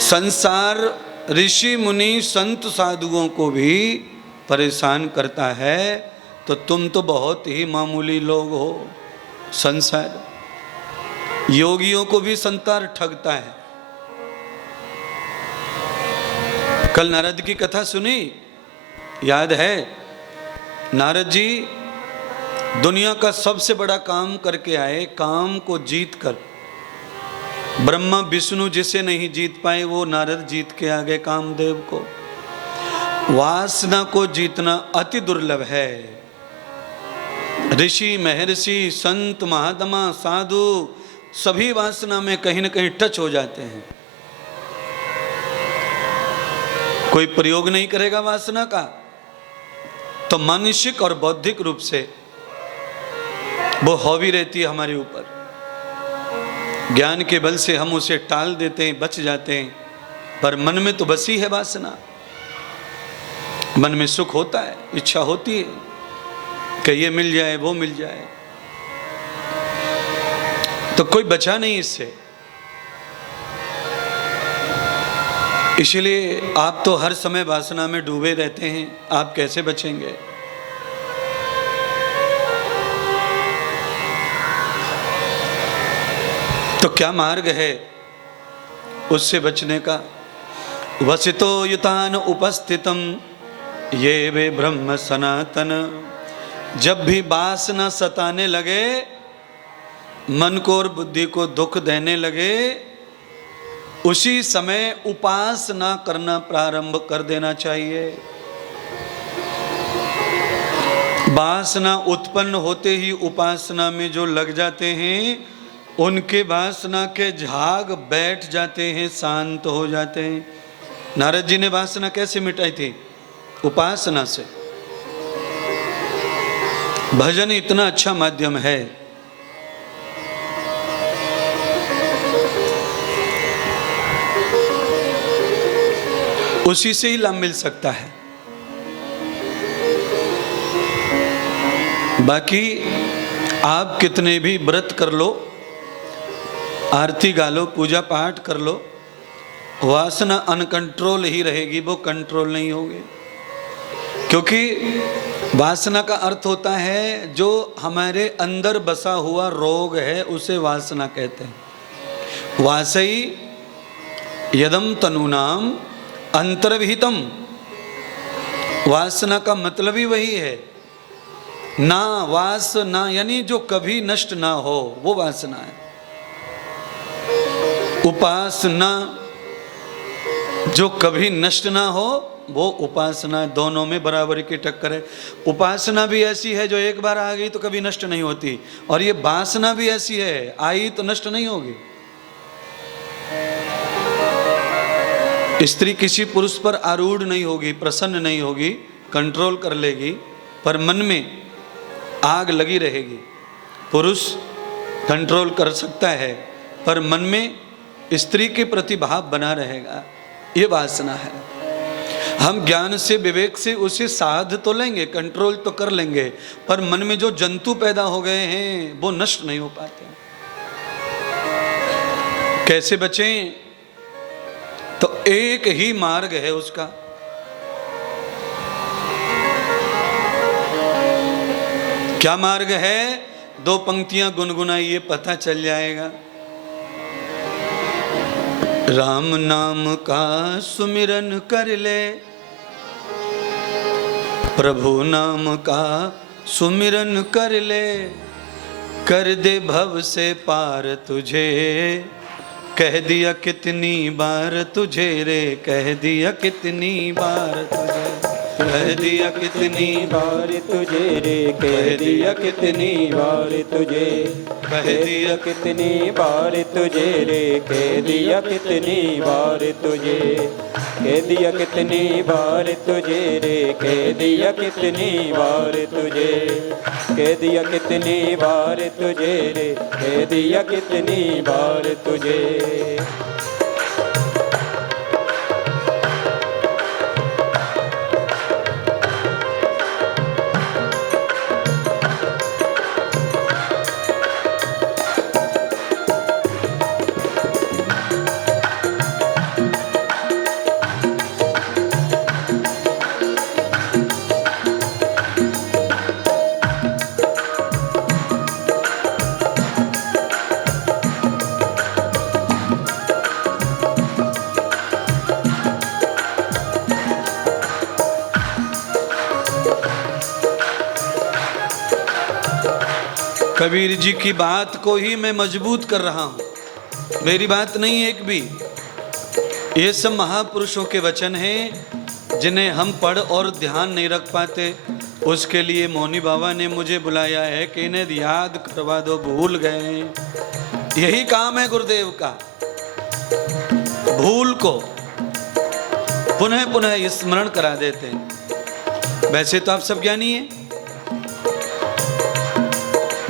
संसार ऋषि मुनि संत साधुओं को भी परेशान करता है, तो तुम तो बहुत ही मामूली लोग हो। संसार योगियों को भी संसार ठगता है। कल नारद की कथा सुनी, याद है? नारद जी दुनिया का सबसे बड़ा काम करके आए, काम को जीत कर। ब्रह्मा विष्णु जिसे नहीं जीत पाए वो नारद जीत के आ गए कामदेव को। वासना को जीतना अति दुर्लभ है। ऋषि महर्षि संत महात्मा साधु सभी वासना में कहीं न कहीं टच हो जाते हैं। कोई प्रयोग नहीं करेगा वासना का तो मानसिक और बौद्धिक रूप से वो हावी रहती है हमारे ऊपर। ज्ञान के बल से हम उसे टाल देते हैं, बच जाते हैं, पर मन में तो बसी है वासना। मन में सुख होता है, इच्छा होती है कि ये मिल जाए वो मिल जाए, तो कोई बचा नहीं इससे। इसलिए आप तो हर समय वासना में डूबे रहते हैं, आप कैसे बचेंगे? तो क्या मार्ग है उससे बचने का? वसितो युतान उपस्थितम ये वे ब्रह्म सनातन। जब भी वासना सताने लगे, मन को और बुद्धि को दुख देने लगे, उसी समय उपासना करना प्रारंभ कर देना चाहिए। वासना उत्पन्न होते ही उपासना में जो लग जाते हैं, उनके वासना के झाग बैठ जाते हैं, शांत हो जाते हैं। नारद जी ने वासना कैसे मिटाई थी? उपासना से। भजन इतना अच्छा माध्यम है। उसी से ही लाभ मिल सकता है। बाकी आप कितने भी व्रत कर लो, आरती गा लो, पूजा पाठ कर लो, वासना अनकंट्रोल ही रहेगी, वो कंट्रोल नहीं होगी। क्योंकि वासना का अर्थ होता है जो हमारे अंदर बसा हुआ रोग है, उसे वासना कहते हैं। वासई यदम तनुनाम अंतर्विहितम। वासना का मतलब ही वही है, ना वासना, यानी जो कभी नष्ट ना हो, वो वासना है। उपासना जो कभी नष्ट ना हो, वो उपासना। दोनों में बराबरी की टक्कर है। उपासना भी ऐसी है जो एक बार आ गई तो कभी नष्ट नहीं होती, और ये वासना भी ऐसी है, आई तो नष्ट नहीं होगी। स्त्री किसी पुरुष पर आरूढ़ नहीं होगी, प्रसन्न नहीं होगी, कंट्रोल कर लेगी, पर मन में आग लगी रहेगी। पुरुष कंट्रोल कर सकता है, पर मन में स्त्री के प्रति भाव बना रहेगा। ये वासना है। हम ज्ञान से विवेक से उसे साध तो लेंगे, कंट्रोल तो कर लेंगे, पर मन में जो जंतु पैदा हो गए हैं वो नष्ट नहीं हो पाते। कैसे बचें? तो एक ही मार्ग है उसका। क्या मार्ग है? 2 पंक्तियां गुनगुनाइए, पता चल जाएगा। राम नाम का सुमिरन कर ले, प्रभु नाम का सुमिरन कर ले, कर दे भव से पार तुझे, कह दिया कितनी बार तुझे रे, कह दिया कितनी बार तुझे, कह दिया कितनी बार तुझे रे, कह दिया कितनी बार तुझे, कह दिया कितनी बार तुझे रे, कह दिया कितनी बार तुझे, कह दिया कितनी बार तुझे रे, कह दिया कितनी बार तुझे, कह दिया कितनी बार तुझे रे, कह दिया कितनी बार तुझे। कबीर जी की बात को ही मैं मजबूत कर रहा हूं, मेरी बात नहीं एक भी। ये सब महापुरुषों के वचन हैं जिन्हें हम पढ़ और ध्यान नहीं रख पाते। उसके लिए मौनी बाबा ने मुझे बुलाया है कि इन्हें याद करवा दो, भूल गए। यही काम है गुरुदेव का, भूल को पुनः पुनः स्मरण करा देते हैं। वैसे तो आप सब ज्ञानी हैं,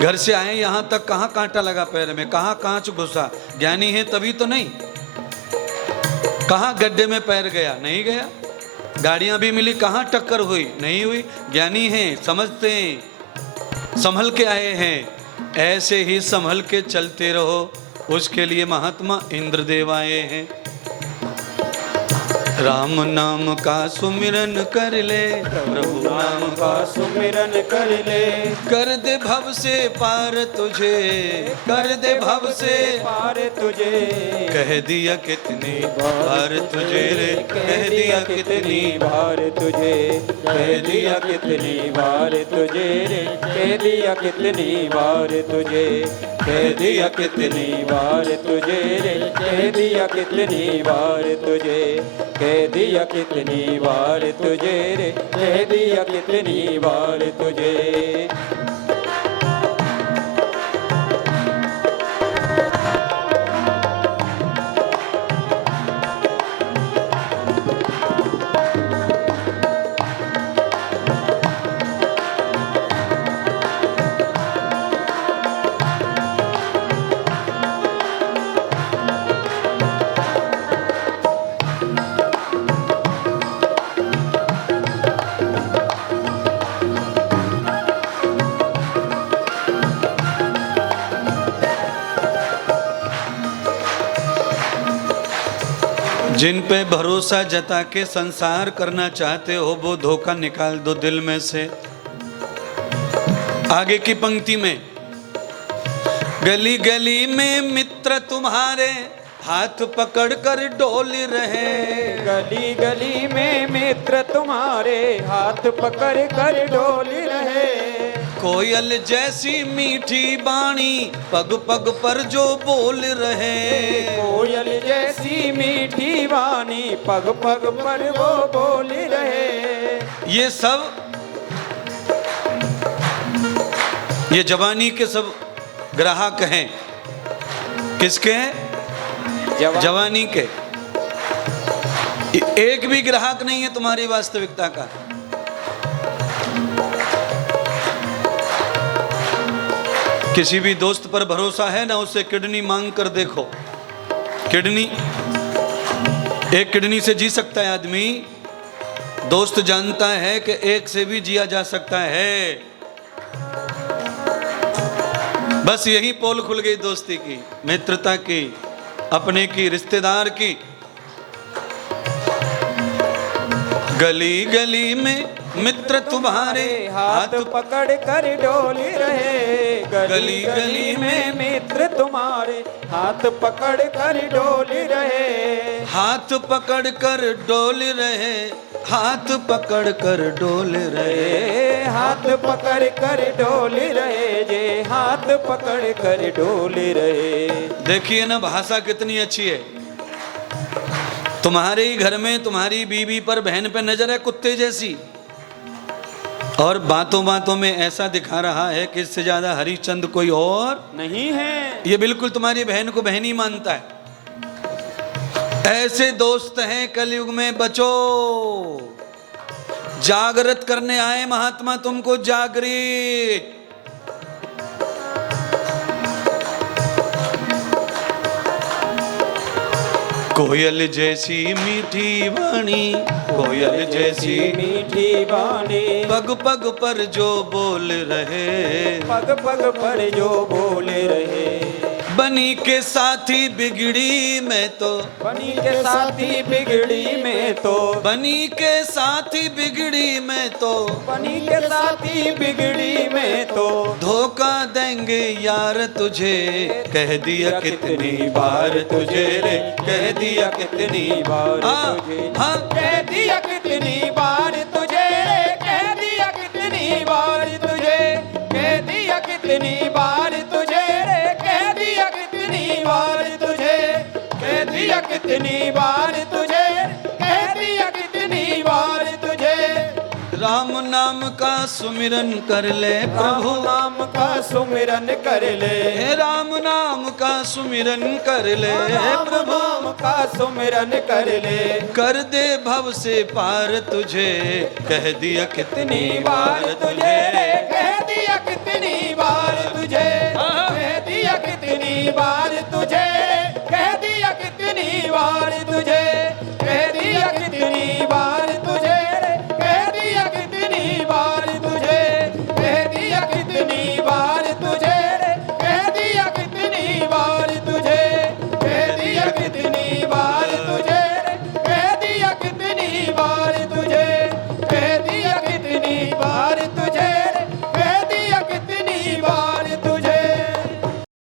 घर से आए यहां तक कहां कांटा लगा पैर में, कहां कांच घुसा, ज्ञानी है तभी तो नहीं। कहां गड्ढे में पैर गया, नहीं गया। गाड़ियां भी मिली, कहां टक्कर हुई, नहीं हुई। ज्ञानी हैं, समझते हैं, संभल के आए हैं। ऐसे ही संभल के चलते रहो, उसके लिए महात्मा इंद्रदेव आए हैं। राम नाम का सुमिरन कर ले, प्रभु नाम का सुमिरन कर ले, कर दे भव से पार तुझे, कर दे भव से पार तुझे। कह दिया कितनी बार तुझे रे, कह दिया कितनी बार तुझे, कह दिया कितनी बार तुझे रे, कह दिया कितनी बार तुझे, कह दिया कितनी बार तुझे रे, कह दिया कितनी बार तुझे, कह दिया कितनी बार तुझे रे, कह दिया कितनी बार तुझे। जिन पे भरोसा जता के संसार करना चाहते हो, वो धोखा निकाल दो दिल में से। आगे की पंक्ति में, गली गली में मित्र तुम्हारे हाथ पकड़ कर डोल रहे, गली गली में मित्र तुम्हारे हाथ पकड़ कर डोल रहे। कोयल जैसी मीठी बाणी पग पग पर जो बोल रहे, कोयल जैसी मीठी वाणी पग पग पर वो बोल रहे। ये सब, ये जवानी के सब ग्राहक हैं। किसके हैं? जवानी के। एक भी ग्राहक नहीं है तुम्हारी वास्तविकता का। किसी भी दोस्त पर भरोसा है ना, उससे किडनी मांग कर देखो। किडनी, एक किडनी से जी सकता है आदमी। दोस्त जानता है कि एक से भी जिया जा सकता है। बस यही पोल खुल गई दोस्ती की, मित्रता की, अपने की, रिश्तेदार की। गली गली में मित्र तुम्हारे हाथ पकड़ कर डोल रहे, गली गली में मित्र तुम्हारे हाथ पकड़ कर डोल रहे। हाथ पकड़ कर डोल रहे, हाथ पकड़ कर डोल रहे, हाथ पकड़ कर डोल रहे जे, हाथ पकड़ कर डोल रहे। देखिए ना भाषा कितनी अच्छी है। तुम्हारे ही घर में तुम्हारी बीवी पर, बहन पे नजर है कुत्ते जैसी, और बातों बातों में ऐसा दिखा रहा है कि इससे ज्यादा हरिश्चंद्र कोई और नहीं है। ये बिल्कुल तुम्हारी बहन को बहन ही मानता है। ऐसे दोस्त हैं कलयुग में, बचो। जागृत करने आए महात्मा तुमको, जागृत। कोयल जैसी मीठी वाणी, कोयल जैसी मीठी वाणी पग पग पर जो बोल रहे, पग पग पर जो बोल रहे। बनी के साथी बिगड़ी में तो, बनी के साथी बिगड़ी में तो, बनी के साथी बिगड़ी में तो, बनी के साथी बिगड़ी में तो, धोखा देंगे यार तुझे। कह दिया कितनी बार तुझे रे, कह दिया कितनी बार तुझे, हाँ कह दिया कितनी बार तुझे रे, कह दिया कितनी बार तुझे, कह दिया कितनी बार कितनी बार तुझे, कह दिया कितनी बार तुझे। राम नाम का सुमिरन कर ले राम प्रभु, नाम का सुमिरन कर ले, हे राम नाम का सुमिरन कर ले राम प्रभु, नाम का सुमिरन कर ले। कर दे भव से पार तुझे, कह दिया कितनी कितनी बार बार तुझे। तुझे,